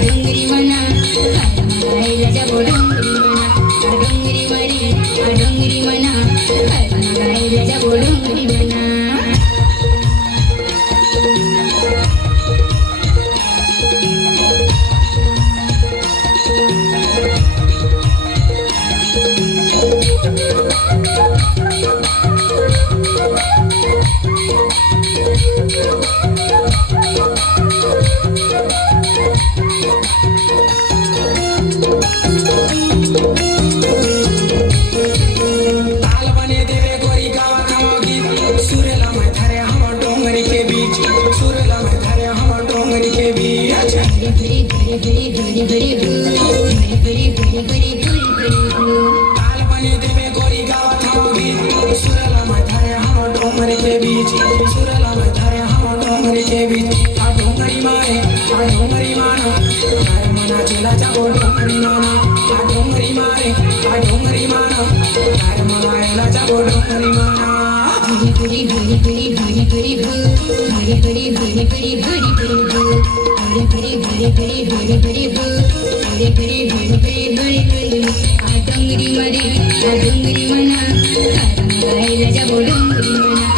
डोंगरी म्हणा गायला जाबो डोंगरी म्हणा डोंगरी मरी डोंगरी म्हणा गायला जाबो डोंगरी म्हणा डोंगरी मरी डोंगरी म्हणा गायला जाबो डोंगरी म्हणा